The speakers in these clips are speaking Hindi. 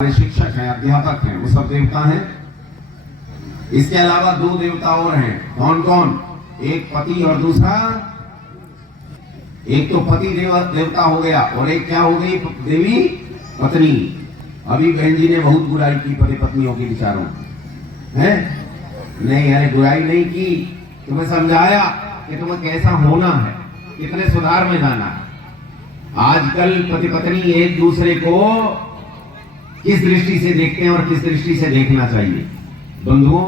शिक्षक हैं, अध्यापक हैं, वो सब देवता हैं। इसके अलावा दो देवता और हैं। कौन कौन? एक पति और दूसरा, एक तो पति देवता हो गया और एक क्या हो गई? देवी पत्नी। अभी बहन जी ने बहुत बुराई की पति पत्नियों के विचारों है। नहीं, अरे बुराई नहीं की, तुम्हें समझाया कि तुम्हें कैसा होना है, कितने सुधार में जाना है। आजकल पति पत्नी एक दूसरे को किस दृष्टि से देखते हैं और किस दृष्टि से देखना चाहिए? बंधुओं,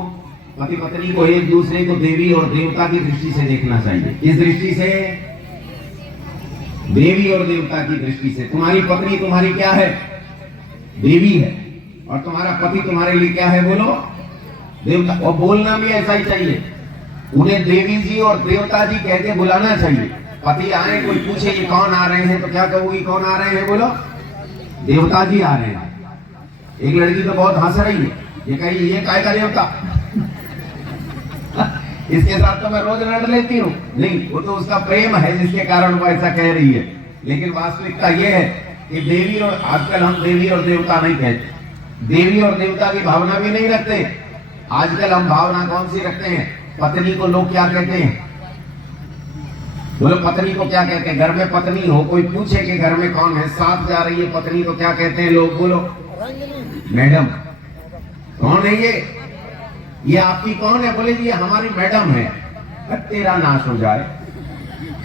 पति पत्नी को एक दूसरे को देवी और देवता की दृष्टि से देखना चाहिए। किस दृष्टि से? देवी और देवता की दृष्टि से। तुम्हारी पत्नी तुम्हारी क्या है? देवी है। और तुम्हारा पति तुम्हारे लिए क्या है? बोलो, देवता। और बोलना भी ऐसा ही चाहिए, उन्हें देवी जी और देवता जी कह के बुलाना चाहिए। पति आए, कोई पूछे ये कौन आ रहे हैं, तो क्या कहोगी? कौन आ रहे हैं? बोलो, देवता जी आ रहे हैं। एक लड़की तो बहुत हंस रही है, ये कही ये काय का देवता इसके साथ तो मैं रोज लड़ लेती हूँ। नहीं, वो तो उसका प्रेम है जिसके कारण वो ऐसा कह रही है। लेकिन वास्तविकता ये है कि देवी और, आजकल हम देवी और देवता नहीं कहते, देवी और देवता की भावना भी नहीं रखते। आजकल हम भावना कौन सी रखते हैं? पत्नी को लोग क्या कहते हैं? बोलो, पत्नी को क्या कहते हैं? घर में पत्नी हो, कोई पूछे कि घर में कौन है, साथ जा रही है पत्नी, तो क्या कहते हैं लोग? बोलो, मैडम। कौन है ये आपकी कौन है? बोले, ये हमारी मैडम है। तेरा नाश हो जाए।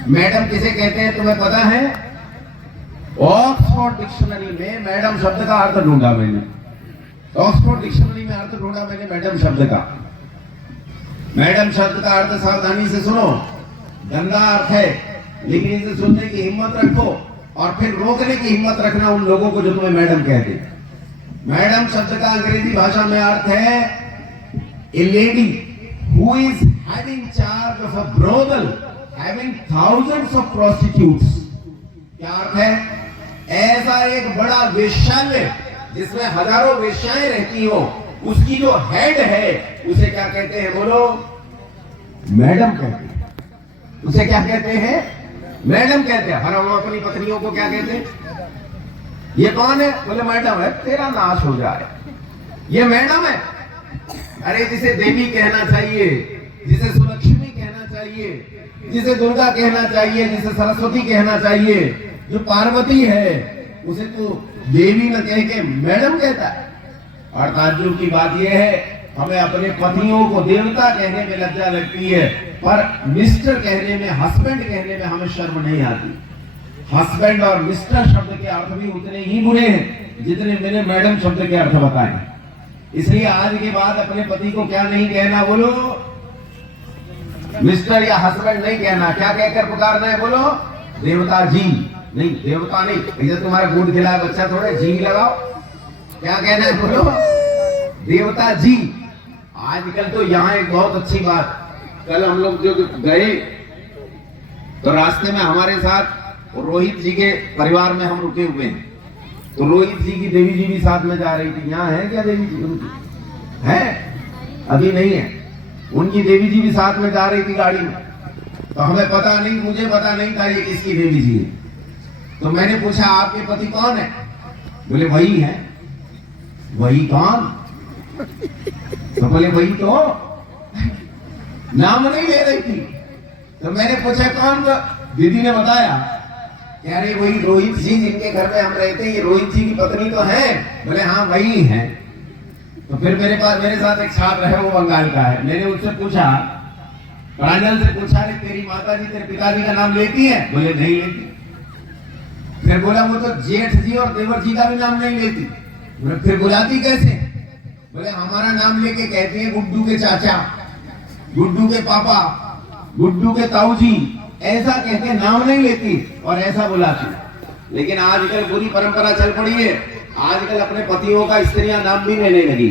मैडम किसे कहते हैं तुम्हें पता है? ऑक्सफोर्ड डिक्शनरी में मैडम शब्द का अर्थ ढूंढा मैंने। ऑक्सफोर्ड डिक्शनरी में अर्थ ढूंढा मैंने मैडम शब्द का। मैडम शब्द का अर्थ सावधानी से सुनो, गंदा अर्थ है, लेकिन इसे सुनने की हिम्मत रखो और फिर रोकने की हिम्मत रखना उन लोगों को जो तुम्हें मैडम कहते हैं। मैडम शब्द का अंग्रेजी भाषा में अर्थ है a lady who is having charge of a brothel having thousands of prostitutes। क्या अर्थ है? ऐसा एक बड़ा वेश्यालय जिसमें हजारों वेश्याएं रहती हो, उसकी जो हेड है उसे क्या कहते हैं? बोलो, मैडम कहते हैं। उसे क्या कहते हैं? मैडम कहते हैं। हम अपनी पत्नियों को क्या कहते हैं? ये कौन है? बोले, मैडम है। तेरा नाश हो जाए, ये मैडम है। अरे जिसे देवी कहना चाहिए, जिसे सुलक्ष्मी कहना चाहिए, जिसे दुर्गा कहना चाहिए, जिसे सरस्वती कहना चाहिए, जो पार्वती है, उसे तो देवी न कह के मैडम कहता है। और ताज्जुब की बात यह है, हमें अपने पतियों को देवता कहने में लज्जा लगती है, पर मिस्टर कहने में, हस्बैंड कहने में हमें शर्म नहीं आती। हस्बैंड और मिस्टर शब्द के अर्थ भी उतने ही बुरे हैं जितने मैंने मैडम शब्द के अर्थ बताए। इसलिए आज के बाद अपने पति को क्या नहीं कहना? बोलो, मिस्टर या हस्बैंड नहीं कहना। क्या कहकर पुकारना है? बोलो, देवता जी। नहीं, देवता नहीं। इधर तुम्हारा दूध खिलाया बच्चा, थोड़े जी लगाओ। क्या कहना है? बोलो, देवता जी। आजकल तो यहाँ एक बहुत अच्छी बात, कल हम लोग जो गए तो रास्ते में हमारे साथ रोहित जी के परिवार में हम रुके हुए हैं, तो रोहित जी की देवी जी भी साथ में जा रही थी। यहाँ है क्या देवी जी? उनकी है? अभी नहीं है। उनकी देवी जी भी साथ में जा रही थी गाड़ी में। तो हमें पता नहीं, मुझे पता नहीं था ये किसकी देवी जी है। तो मैंने पूछा, आपके पति कौन है? बोले, वही है। वही कौन? तो बोले, वही तो। नाम नहीं ले रही थी। तो मैंने पूछा, कौन? दीदी ने बताया, अरे वही रोहित जी जिनके घर में हम रहते हैं, ये रोहित जी की पत्नी तो है। बोले, हाँ वही है। तो फिर मेरे साथ एक छात्र है, वो बंगाल का है। मैंने उससे पूछा, प्रांजल से पूछा, तेरी माता जी तेरे पिताजी का नाम लेती है? बोले, नहीं लेती। फिर बोला, वो तो जेठ जी और देवर जी का भी नाम नहीं लेती। बोले, फिर बुलाती कैसे? बोले, हमारा नाम लेके कहती है गुड्डू के चाचा, गुड्डू के पापा, गुड्डू के ताऊ जी, ऐसा कहते नाम नहीं लेती और ऐसा बुलाती। लेकिन आजकल बुरी परंपरा चल पड़ी है, आजकल अपने पतियों का स्त्रियां नाम भी लेने लगी।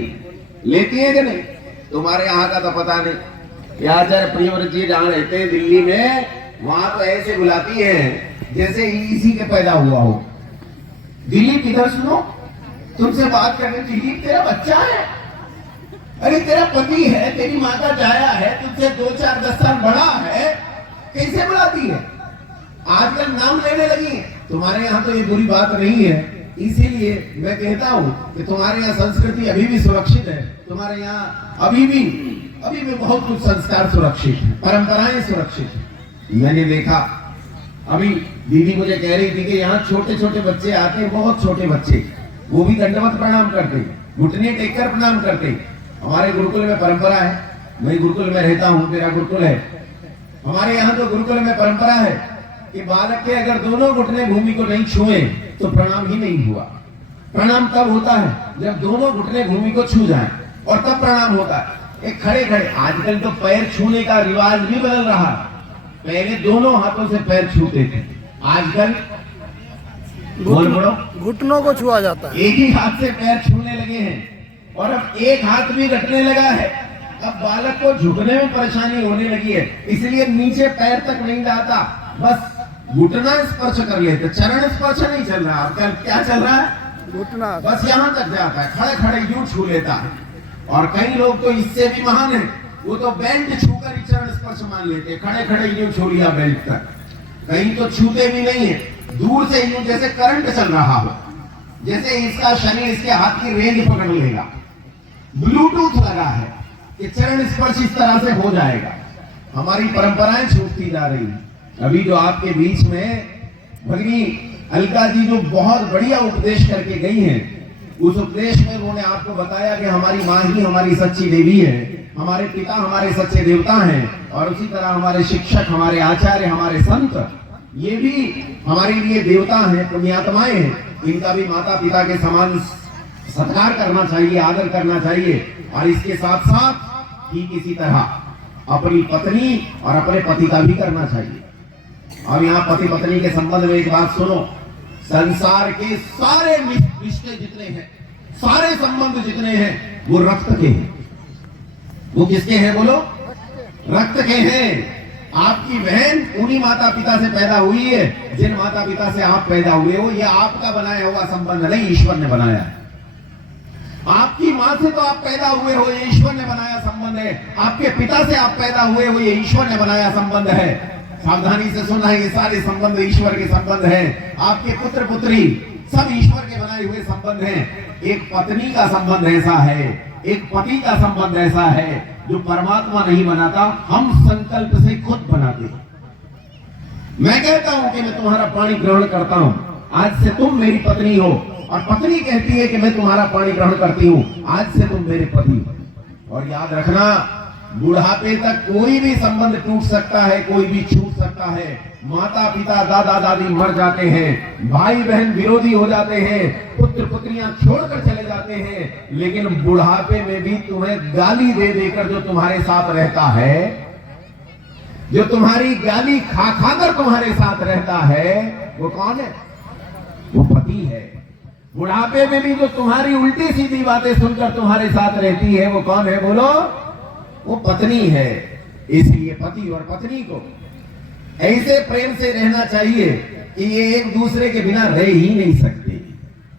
लेती है कि नहीं? तुम्हारे यहाँ का तो पता नहीं। आचार्य प्रियव्रत जी जहाँ रहते हैं दिल्ली में, वहां तो ऐसे बुलाती है जैसे इसी के पैदा हुआ हो। दिलीप इधर सुनो, तुमसे बात करने। दिलीप तेरा बच्चा है? अरे तेरा पति है, तेरी माता जाया है, तुझसे 2-4-10 साल बड़ा है, कैसे बुलाती है? आजकल नाम लेने लगी है। तुम्हारे यहाँ तो ये बुरी बात नहीं है, इसीलिए मैं कहता हूं कि तुम्हारे यहाँ संस्कृति अभी भी सुरक्षित है, तुम्हारे यहाँ अभी भी बहुत कुछ संस्कार सुरक्षित है, परंपराएं सुरक्षित है। मैंने देखा अभी दीदी मुझे कह रही थी कि यहाँ छोटे छोटे बच्चे आते हैं, बहुत छोटे बच्चे, वो भी दंडवत प्रणाम करते, घुटने टेक कर प्रणाम करते। हमारे गुरुकुल में परंपरा है, मैं गुरुकुल में रहता हूँ, मेरा गुरुकुल है, हमारे यहाँ तो गुरुकुल में परंपरा है कि बालक के अगर दोनों घुटने भूमि को नहीं छुए तो प्रणाम ही नहीं हुआ। प्रणाम तब होता है जब दोनों घुटने भूमि को छू जाएं और तब प्रणाम होता है। एक खड़े खड़े, आजकल तो पैर छूने का रिवाज भी बदल रहा है, पहले दोनों हाथों से पैर छूते थे, आजकल घुटनों को छुआ जाता है, एक ही हाथ से पैर छूने लगे हैं और अब एक हाथ भी रखने लगा है। अब बालक को झुकने में परेशानी होने लगी है, इसलिए नीचे पैर तक नहीं जाता, बस घुटना स्पर्श कर लेते, चरण स्पर्श नहीं चल रहा। अब क्या चल रहा है? घुटना बस यहाँ तक जाता है, खड़े खड़े यूं छू लेता है। और कई लोग तो इससे भी महान है, वो तो बेल्ट छूकर ही चरण स्पर्श मान लेते, खड़े खड़े यूं छू लिया बेल्ट तक। कहीं तो छूते भी नहीं है, दूर से यूं जैसे करंट चल रहा हो, जैसे इसका शरीर इसके हाथ की रेंज पकड़ लेगा। ब्लूटूथ लगा है कि चरण स्पर्श इस तरह से हो जाएगा। हमारी परंपराएं छूटती जा रही है। अभी जो आपके बीच में भगनी अलका जी जो बहुत बढ़िया उपदेश करके गई हैं, उस उपदेश में उन्होंने आपको बताया कि हमारी माँ ही हमारी सच्ची देवी है, हमारे पिता हमारे सच्चे देवता हैं, और उसी तरह हमारे शिक्षक, हमारे आचार्य, हमारे संत, ये भी हमारे लिए देवता हैं, पुण्यात्माएं हैं। इनका भी माता पिता के समान सत्कार करना चाहिए, आदर करना चाहिए। और इसके साथ साथ ठीक इसी तरह अपनी पत्नी और अपने पति का भी करना चाहिए। और यहाँ पति पत्नी के संबंध में एक बात सुनो, संसार के सारे रिश्ते जितने हैं, सारे संबंध जितने हैं, वो रक्त के हैं। वो किसके हैं बोलो? रक्त के हैं। आपकी बहन उन्हीं माता पिता से पैदा हुई है जिन माता पिता से आप पैदा हुए हो। यह आपका बनाया हुआ संबंध नहीं, ईश्वर ने बनाया। आपकी माँ से तो आप पैदा हुए हो, ये ईश्वर ने बनाया संबंध है। आपके पिता से आप पैदा हुए हो, ये ईश्वर ने बनाया संबंध है। सावधानी से सुनना है, ये सारे संबंध ईश्वर के संबंध हैं। आपके पुत्र पुत्री सब ईश्वर के बनाए हुए संबंध हैं। एक पत्नी का संबंध ऐसा है, एक पति का संबंध ऐसा है जो परमात्मा नहीं बनाता, हम संकल्प से खुद बनाते हैं। मैं कहता हूं कि मैं तुम्हारा पानी ग्रहण करता हूं, आज से तुम मेरी पत्नी हो, और पत्नी कहती है कि मैं तुम्हारा पानी ग्रहण करती हूं, आज से तुम मेरे पति हो। और याद रखना, बुढ़ापे तक कोई भी संबंध टूट सकता है, कोई भी छूट सकता है। माता पिता दादा दादी मर जाते हैं, भाई बहन विरोधी हो जाते हैं, पुत्र पुत्रियां छोड़कर चले जाते हैं, लेकिन बुढ़ापे में भी तुम्हें गाली दे देकर जो तुम्हारे साथ रहता है, जो तुम्हारी गाली खा खाकर तुम्हारे साथ रहता है, वो कौन है? वो पति है। बुढ़ापे में भी जो तुम्हारी उल्टी सीधी बातें सुनकर तुम्हारे साथ रहती है, वो कौन है बोलो? वो पत्नी है। इसलिए पति और पत्नी को ऐसे प्रेम से रहना चाहिए कि ये एक दूसरे के बिना रह ही नहीं सकते।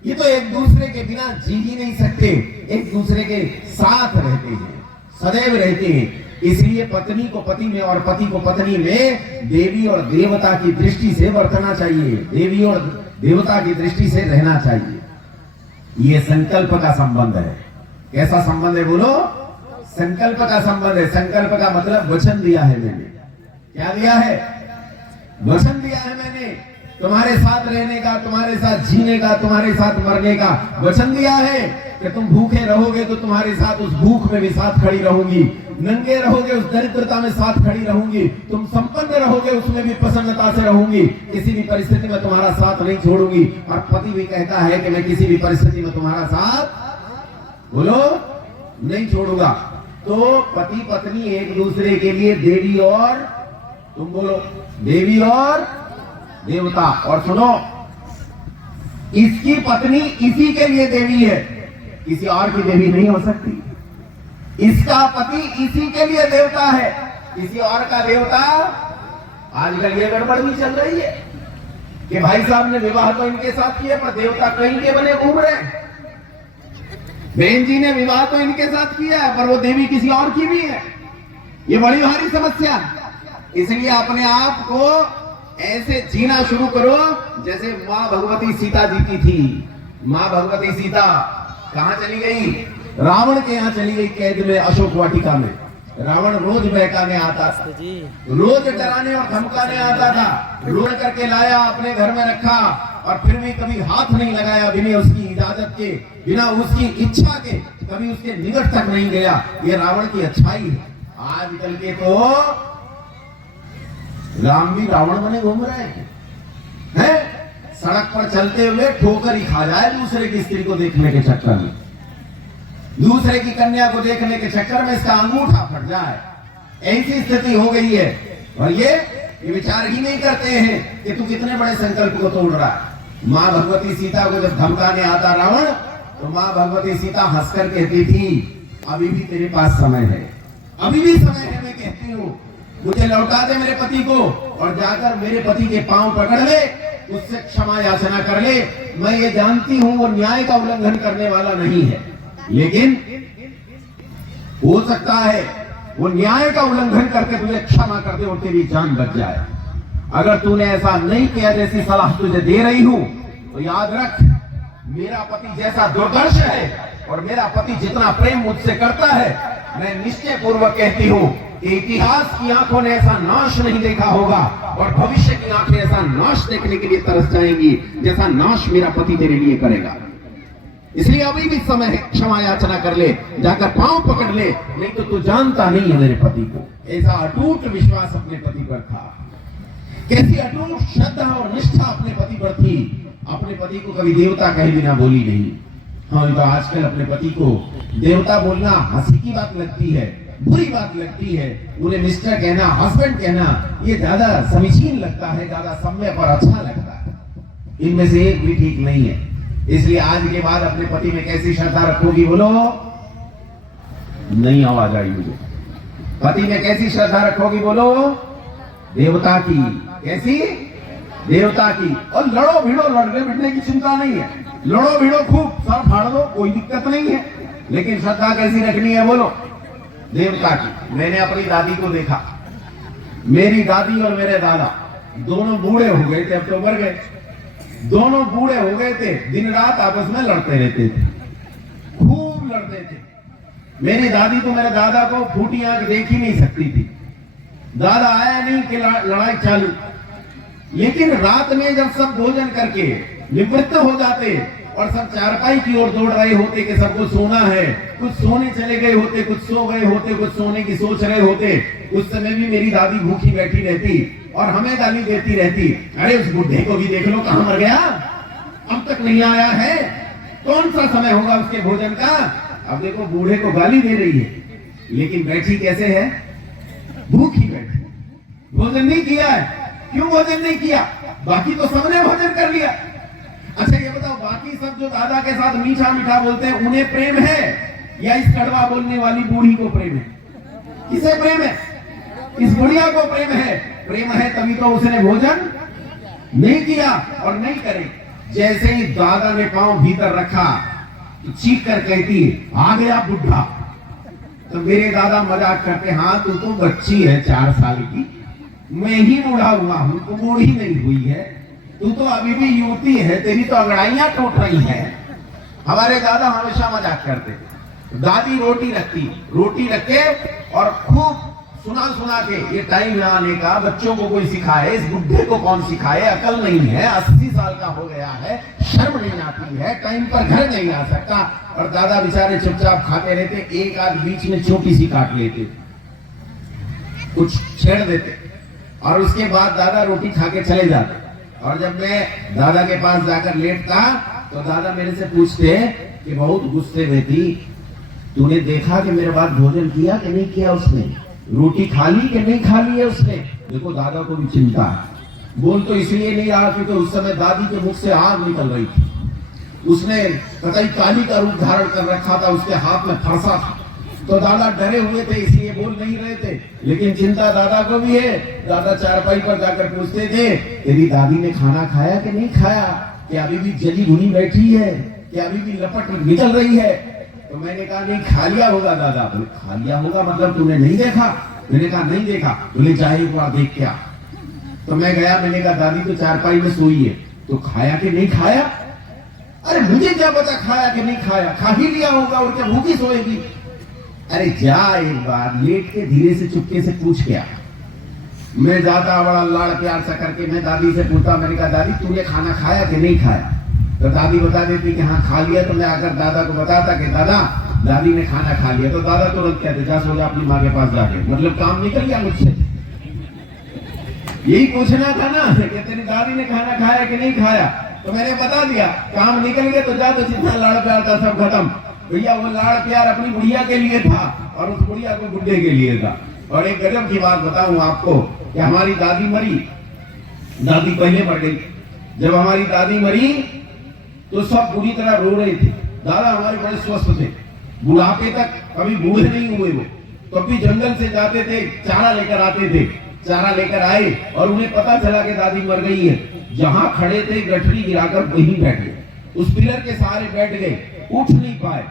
ये तो एक दूसरे के बिना जी ही नहीं सकते, एक दूसरे के साथ रहते हैं, सदैव रहते हैं। इसलिए पत्नी को पति में और पति को पत्नी में देवी और देवता की दृष्टि से बरतना चाहिए, देवी और देवता की दृष्टि से रहना चाहिए। ये संकल्प का संबंध है। कैसा संबंध है बोलो? संकल्प का संबंध है। संकल्प का मतलब वचन दिया है मैंने। क्या दिया है? वचन दिया है मैंने, तुम्हारे साथ रहने का, तुम्हारे साथ जीने का, तुम्हारे साथ मरने का वचन दिया है कि तुम भूखे रहोगे तो तुम्हारे साथ उस भूख में भी साथ खड़ी रहूंगी, नंगे रहोगे उस दरिद्रता में साथ खड़ी रहूंगी, तुम संपन्न रहोगे उसमें भी प्रसन्नता से रहूंगी, किसी भी परिस्थिति में तुम्हारा साथ नहीं छोड़ूंगी। और पति भी कहता है कि मैं किसी भी परिस्थिति में तुम्हारा साथ बोलो नहीं छोड़ूंगा। तो पति पत्नी एक दूसरे के लिए देवी और, तुम बोलो, देवी और देवता। और सुनो, इसकी पत्नी इसी के लिए देवी है, किसी और की देवी नहीं हो सकती। इसका पति इसी के लिए देवता है, किसी और का देवता। आजकल ये गड़बड़ भी चल रही है कि भाई साहब ने विवाह तो इनके साथ किया पर देवता कहीं के बने घूम रहे हैं। बहन जी ने विवाह तो इनके साथ किया है पर वो देवी किसी और की भी है। ये बड़ी भारी समस्या। इसलिए अपने आप को ऐसे जीना शुरू करो जैसे मां भगवती सीता जी की थी। माँ भगवती सीता कहाँ चली गई? रावण के यहाँ चली गई कैद में, अशोक वाटिका में। रावण रोज बहकाने आता था, रोज डराने और धमकाने आता था, रोज करके लाया, अपने घर में रखा और फिर भी कभी हाथ नहीं लगाया, बिना उसकी इजाजत के, बिना उसकी इच्छा के, कभी उसके निकट तक नहीं गया। ये रावण की अच्छाई है। आजकल के तो राम भी रावण बने घूम रहे हैं। सड़क पर चलते हुए ठोकर ही खा जाए दूसरे की स्त्री को देखने के चक्कर में, दूसरे की कन्या को देखने के चक्कर में इसका अंगूठा फट जाए, ऐसी स्थिति हो गई है। और ये विचार ही नहीं करते हैं कि तू कितने बड़े संकल्प को तोड़ रहा है। माँ भगवती सीता को जब धमकाने आता रावण, तो माँ भगवती सीता हंसकर कहती थी, अभी भी तेरे पास समय है, अभी भी समय है। मैं कहती हूँ मुझे लौटा दे मेरे पति को, और जाकर मेरे पति के पांव पकड़ ले, उससे क्षमा याचना कर ले। मैं ये जानती हूँ वो न्याय का उल्लंघन करने वाला नहीं है, लेकिन हो सकता है वो न्याय का उल्लंघन करके तुझे क्षमा कर दे और तेरी जान बच जाए। अगर तूने ऐसा नहीं किया, जैसी सलाह तुझे दे रही हूं, तो याद रख, मेरा पति जैसा दुर्दर्श है और मेरा पति जितना प्रेम मुझसे करता है, मैं निश्चय पूर्वक कहती हूं कि इतिहास की आंखों ने ऐसा नाश नहीं देखा होगा और भविष्य की आंखें ऐसा नाश देखने के लिए तरस जाएंगी जैसा नाश मेरा पति तेरे लिए करेगा। इसलिए अभी भी समय है, क्षमा याचना कर ले, जाकर पांव पकड़ ले, नहीं तो तू जानता नहीं है मेरे पति को। ऐसा अटूट विश्वास अपने पति पर था, कैसी अटूट श्रद्धा और निष्ठा अपने पति पर थी। अपने पति को कभी देवता कहे बिना बोली नहीं। हाँ, तो आजकल अपने पति को देवता बोलना हंसी की बात लगती है, बुरी बात लगती है। उन्हें मिस्टर कहना, हस्बैंड कहना, ये ज्यादा समीचीन लगता है, ज्यादा सम्यक और अच्छा लगता है। इनमें से एक भी ठीक नहीं है। इसलिए आज के बाद अपने पति में कैसी श्रद्धा रखोगी? बोलो, नहीं आवाज आई मुझे। पति में कैसी श्रद्धा रखोगी? बोलो, देवता की। कैसी? देवता की। और लड़ो भिड़ो, लड़ने भिड़ने की चिंता नहीं है, लड़ो भिड़ो खूब, सर फाड़ दो, कोई दिक्कत नहीं है, लेकिन श्रद्धा कैसी रखनी है? बोलो, देवता की। मैंने अपनी दादी को देखा, मेरी दादी और मेरे दादा दोनों बूढ़े हो गए थे, अब तो मर गए, दोनों बूढ़े हो गए थे, दिन रात आपस में लड़ते रहते थे, खूब लड़ते थे। मेरी दादी तो मेरे दादा को फूटी आंख देख ही नहीं सकती थी। दादा आया नहीं कि लड़ाई चालू। लेकिन रात में जब सब भोजन करके निवृत्त हो जाते और सब चारपाई की ओर दौड़ रहे होते कि सबको सोना है, कुछ सोने चले गए होते, कुछ सो गए होते, कुछ सोने की सोच रहे होते, उस समय भी मेरी दादी भूखी बैठी रहती और हमें गाली देती रहती, अरे उस बुढ़े को भी देख लो, कहां मर गया, अब तक नहीं आया है, कौन सा समय होगा उसके भोजन का। अब देखो बूढ़े को गाली दे रही है, लेकिन बैठी कैसे है? भूखी बैठी, भोजन नहीं किया है। क्यों भोजन नहीं किया? बाकी तो सबने भोजन कर लिया। अच्छा ये बताओ, बाकी सब जो दादा के साथ मीठा मीठा बोलते हैं, उन्हें प्रेम है या इस कड़वा बोलने वाली बूढ़ी को प्रेम है? किसे प्रेम है? इस बुढ़िया को प्रेम है। प्रेम है तभी तो उसने भोजन नहीं किया और नहीं करे। जैसे ही दादा ने पांव भीतर रखा, चीख कर कहती, आ गया बुढ़ा। तो मेरे दादा मजाक करते, हाँ तू तो बच्ची है 4 साल की, मैं ही बूढ़ा हुआ हूं, तू बूढ़ी नहीं हुई है, तू तो अभी भी युवती है, तेरी तो अंगड़ाइयां टूट रही हैं। हमारे दादा हमेशा मजाक करते। दादी रोटी रखती, रोटी रख के और खूब सुना सुना के, ये टाइम आने का, बच्चों को कोई सिखाए, इस बुढ़े को कौन सिखाए, अकल नहीं है, 80 साल का हो गया है, शर्म नहीं आती है, टाइम पर घर नहीं आ सकता। और दादा बेचारे चुपचाप खाते रहते, एक आध बीच में छोटी सी काट लेते, कुछ छेड़ देते, और उसके बाद दादा रोटी खा के चले जाते। और जब मैं दादा के पास जाकर लेटता, तो दादा मेरे से पूछते कि बहुत गुस्से में थी, तूने देखा कि मेरे बाद भोजन किया कि नहीं किया, उसने रोटी खा ली कि नहीं खा ली है उसने। देखो दादा को भी चिंता है। बोल तो इसलिए नहीं रहा क्योंकि उस समय दादी के मुख से आग निकल रही थी, उसने कतई काली का रूप धारण कर रखा था, उसके हाथ में फरसा था, तो दादा डरे हुए थे इसलिए बोल नहीं रहे थे। लेकिन चिंता दादा को भी है। दादा चारपाई पर जाकर पूछते थे, तेरी दादी ने खाना खाया कि नहीं खाया, कि अभी भी जली भुनी बैठी है, कि अभी भी लपट निकल रही है। तो मैंने कहा नहीं, खा लिया होगा दादा। बोले खा लिया होगा मतलब तूने नहीं देखा? मैंने कहा नहीं देखा। बोले जाए थोड़ा देख क्या। तो मैं गया, मैंने कहा दादी तो चारपाई में सोई है, तो खाया कि नहीं खाया? अरे मुझे क्या पता खाया कि नहीं खाया, खा ही लिया होगा और क्या भूखी सोएगी। अरे जा एक बार लेट के धीरे से चुपके से पूछ के आ। मैं जाता बड़ा लाड़ प्यार सा करके मैं दादी से पूछता, मैंने कहा दादी तूने खाना खाया कि नहीं खाया? तो दादी बता देती कि हाँ खा लिया। तो मैं आकर दादा को बताता कि दादा दादी ने खाना खा लिया। तो दादा तुरंत कहते जा सो जा अपनी माँ के पास जाके। मतलब काम निकल गया मुझसे। यही पूछना था ना कि तेरी दादी ने खाना खाया कि नहीं खाया, तो मैंने बता दिया, काम निकल गया। तो जा, तो जितना लाड़ प्यार था सब खत्म। भैया वो लाड़ प्यार अपनी बुढ़िया के लिए था और उस बुढ़िया को बुढ़े के लिए था। और एक गजब की बात बताऊं आपको कि हमारी दादी मरी, दादी पहले मर गई। जब हमारी दादी मरी तो सब बुरी तरह रो रहे थे। दादा हमारे बड़े स्वस्थ थे, बुढ़ापे तक कभी बूढ़े नहीं हुए। वो कभी जंगल से जाते थे, चारा लेकर आते थे, चारा लेकर आए और उन्हें पता चला कि दादी मर गई है। जहां खड़े थे गठरी गिराकर वहीं बैठ गए, उस पिलर के सहारे बैठ गए, उठ नहीं पाए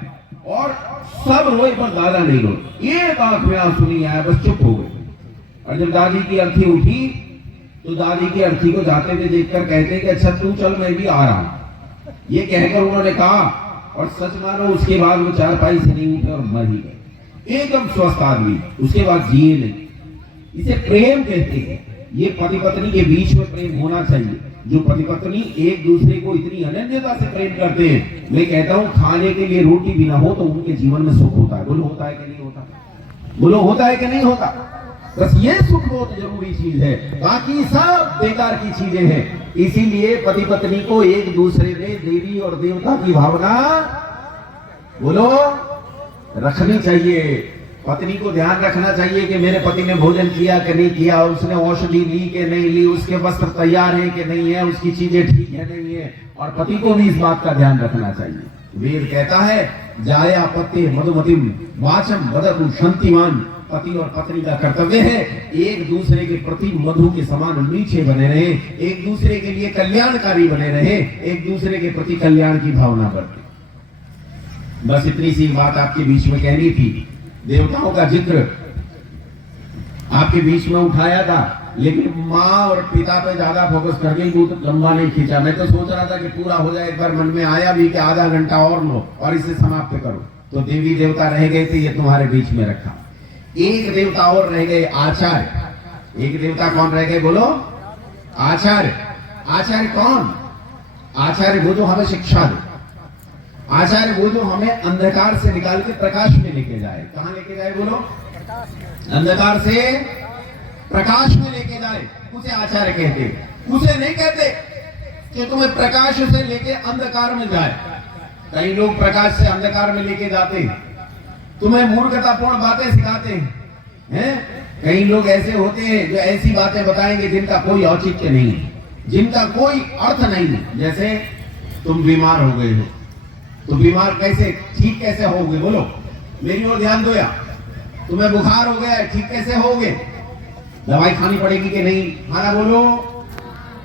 और सब रोए पर दादा नहीं रोए। एक आंख में आंसू नहीं आया, बस चुप हो गए। और जब दादी की अर्थी उठी तो दादी की अर्थी को जाते हुए देखकर कहते कि अच्छा तू चल मैं भी आ रहा हूं। ये कहकर उन्होंने कहा और सच मानो उसके बाद वो चारपाई से नहीं उठे और मर ही गए। एकदम स्वस्थ आदमी, उसके बाद जिए नहीं। इसे प्रेम कहते हैं। ये पति पत्नी के बीच में प्रेम होना चाहिए। जो पति पत्नी एक दूसरे को इतनी अनन्यता से प्रेम करते हैं, मैं कहता हूं खाने के लिए रोटी भी ना हो तो उनके जीवन में सुख होता है। बोलो होता है कि नहीं होता? बोलो होता है कि नहीं होता? बस ये सुख बहुत जरूरी चीज है, बाकी सब बेकार की चीजें हैं। इसीलिए पति पत्नी को एक दूसरे में देवी और देवता की भावना बोलो रखनी चाहिए। पत्नी को ध्यान रखना चाहिए कि मेरे पति ने भोजन किया कि नहीं किया, उसने औषधि ली कि नहीं ली, उसके वस्त्र तैयार है कि नहीं है, उसकी चीजें ठीक है नहीं है। और पति को भी इस बात का ध्यान रखना चाहिए। वेद कहता है जाया पत्ते मधुमतिम वाचम वदतु शांतिमान। पति और पत्नी का कर्तव्य है एक दूसरे के प्रति मधु के समान मीठे बने रहे, एक दूसरे के लिए कल्याणकारी बने रहे, एक दूसरे के प्रति कल्याण की भावना बढ़े। बस इतनी सी बात आपके बीच में कहनी थी। देवताओं का जिक्र आपके बीच में उठाया था, लेकिन माँ और पिता पे ज्यादा फोकस करके बहुत लंबा नहीं खींचा। मैं तो सोच रहा था कि पूरा हो जाए। एक बार मन में आया भी कि आधा घंटा और लो और इसे समाप्त करो। तो देवी देवता रह गए थे, ये तुम्हारे बीच में रखा। एक देवता और रह गए, आचार्य। एक देवता कौन रह गए बोलो? आचार्य। आचार्य कौन? आचार्य वो जो हमें शिक्षा दे, आचार्य वो जो हमें अंधकार से निकाल के प्रकाश में लेके जाए। कहां लेके जाए बोलो? अंधकार से प्रकाश में लेके जाए, उसे आचार्य कहते हैं। उसे नहीं कहते कि तुम्हें प्रकाश से लेके अंधकार में जाए। कई लोग प्रकाश से अंधकार में लेके जाते हैं, तुम्हें मूर्खतापूर्ण बातें सिखाते हैं। कई लोग ऐसे होते हैं जो ऐसी बातें बताएंगे जिनका कोई औचित्य नहीं है, जिनका कोई अर्थ नहीं है। जैसे तुम बीमार हो गए हो तो बीमार कैसे ठीक कैसे होगे बोलो? मेरी ओर ध्यान दो या। तुम्हें बुखार हो गया है, ठीक कैसे होगे? दवाई खानी पड़ेगी कि नहीं? खाना बोलो।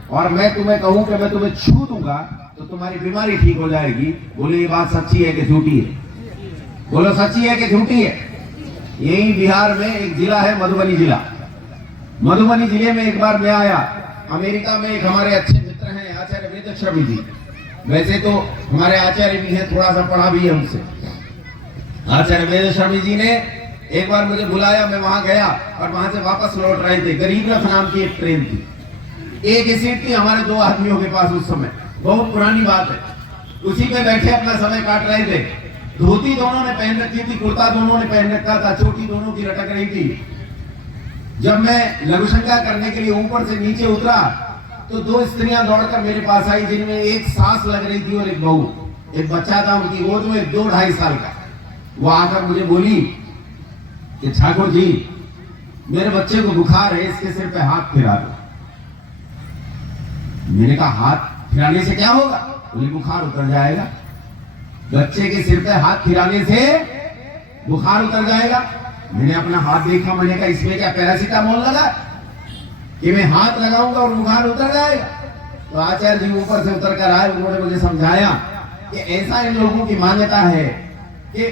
और मैं तुम्हें कहूं कि मैं तुम्हें छू दूंगा तो तुम्हारी बीमारी ठीक हो जाएगी। बोलो ये बात सच्ची है कि झूठी है? बोलो सच्ची है कि झूठी है? यही बिहार में एक जिला है मधुबनी जिला। मधुबनी जिले में एक बार मैं आया। अमेरिका में एक हमारे अच्छे मित्र हैं आचार्य वेदश्रमी जी। वैसे तो हमारे आचार्य भी हैं, थोड़ा सा पढ़ा भी है उनसे। आचार्य वेदश्रमी जी ने एक बार मुझे बुलाया, मैं वहां गया और वहां से वापस लौट रहे थे। गरीब रथ नाम की एक ट्रेन थी, एक ही सीट थी हमारे दो आदमियों के पास। उस समय बहुत पुरानी बात है, उसी पे बैठे अपना समय काट रहे थे। धोती दोनों ने पहन रखी थी, कुर्ता दोनों ने पहन रखा था, चोटी दोनों की लटक रही थी। जब मैं लघुशंका करने के लिए ऊपर से नीचे उतरा तो दो स्त्रियां दौड़कर मेरे पास आई, जिनमें एक सास लग रही थी और एक बहू, एक बच्चा था उनकी गोद में 2-2.5 साल का। वो आकर मुझे बोली कि ठाकुर जी मेरे बच्चे को बुखार है, इसके सिर पे हाथ फिरा दो। मैंने कहा हाथ फिराने से क्या होगा? बोली बुखार उतर जाएगा। बच्चे के सिर पे हाथ फिराने से बुखार उतर जाएगा। मैंने अपना हाथ देखा, मैंने कहा इसमें क्या पैरासीटामोल लगा कि मैं हाथ लगाऊंगा और बुखार उतर जाएगा? तो आचार्य जी ऊपर से उतर कर आए, उन्होंने मुझे समझाया कि ऐसा इन लोगों की मान्यता है कि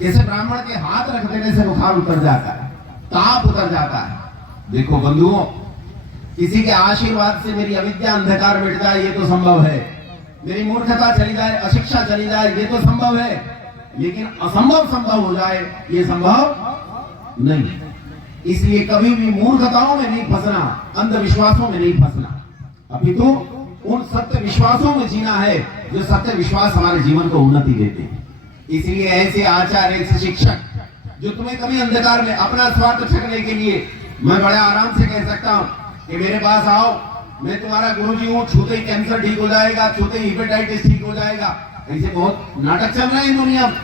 जैसे ब्राह्मण के हाथ रख देने से बुखार उतर जाता है, ताप उतर जाता है। देखो बंधुओं, किसी के आशीर्वाद से मेरी अविद्या अंधकार मिट जाए ये तो संभव है, मेरी मूर्खता चली जाए, अशिक्षा चली जाए, ये तो संभव है, लेकिन असंभव संभव हो जाए ये संभव नहीं। इसलिए कभी भी मूर्खताओं में नहीं फंसना, अंधविश्वासों में नहीं फंसना, अपितु उन सत्य विश्वासों में जीना है जो सत्य विश्वास हमारे जीवन को उन्नति देते हैं। इसलिए ऐसे आचार्य, ऐसे शिक्षक जो तुम्हें कभी अंधकार में अपना स्वार्थ छकने के लिए, मैं बड़े आराम से कह सकता हूं कि मेरे पास आओ, मैं तुम्हारा गुरुजी हूं, छूते ही कैंसर ठीक हो जाएगा, छूते ही हेपेटाइटिस ठीक हो जाएगा, ऐसे बहुत नाटक चल रहे हैं दुनिया में,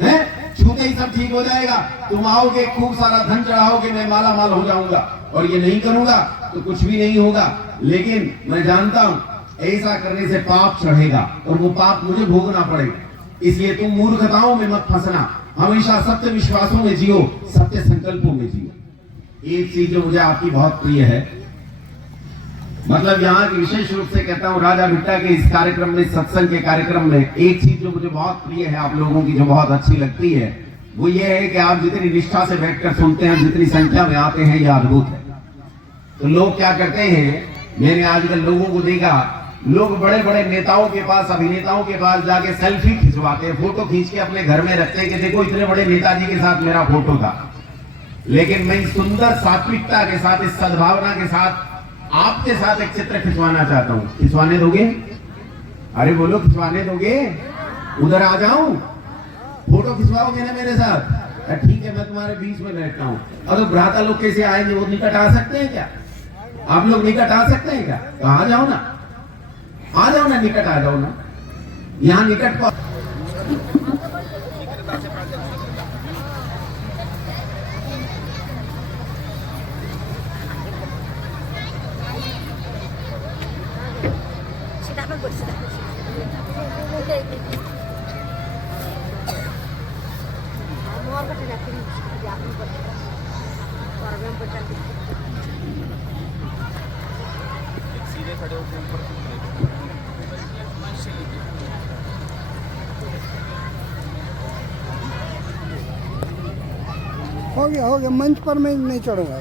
हैं? छूते ही सब ठीक हो जाएगा, तुम आओगे, खूब सारा धन चढ़ाओगे, मैं माला माल हो जाऊंगा, और ये नहीं करूंगा तो कुछ भी नहीं होगा। लेकिन मैं जानता हूं ऐसा करने से पाप चढ़ेगा और वो पाप मुझे भोगना पड़ेगा। इसलिए तुम मूर्खताओं में मत फंसना, हमेशा सत्य विश्वासों में जियो, सत्य संकल्पों में जियो। एक चीज जो मुझे आपकी बहुत प्रिय है, मतलब यहाँ की विशेष रूप से कहता हूँ, राजा भिट्टा के इस कार्यक्रम में, सत्संग के कार्यक्रम में एक चीज जो मुझे बहुत प्रिय है आप लोगों की, जो बहुत अच्छी लगती है, वो ये है कि आप जितनी निष्ठा से बैठकर सुनते हैं, जितनी संख्या में आते हैं, ये अद्भुत है। तो लोग क्या करते हैं, मैंने आजकल लोगों को देखा, लोग बड़े बड़े नेताओं के पास, अभिनेताओं के पास जाके सेल्फी खिंचवाते हैं, फोटो खींच के अपने घर में रखते हैं कि देखो इतने बड़े नेताजी के साथ मेरा फोटो था। लेकिन मैं इस सुंदर सात्विकता के साथ, इस सद्भावना के साथ आपके साथ एक चित्र खिंचवाना चाहता हूं। खिंचवाने दोगे? अरे बोलो, खिंचवाने दोगे? उधर आ जाऊं, फोटो खिंचवाओगे ना मेरे साथ? ठीक है, मैं तुम्हारे बीच में बैठता हूं। अगर भ्राता लोग कैसे आएंगे, वो निकट आ सकते हैं क्या? आप लोग निकट आ सकते हैं क्या? तो आ जाओ ना, आ जाओ ना, निकट आ जाओ ना, यहाँ निकट को हो गया, मंच पर मैं नहीं चढ़ूंगा।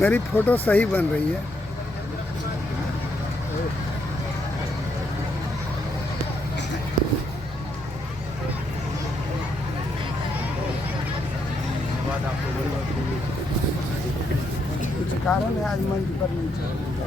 मेरी फोटो सही बन रही है। कुछ कारण है आज मंच पर नहीं चढ़ूंगा।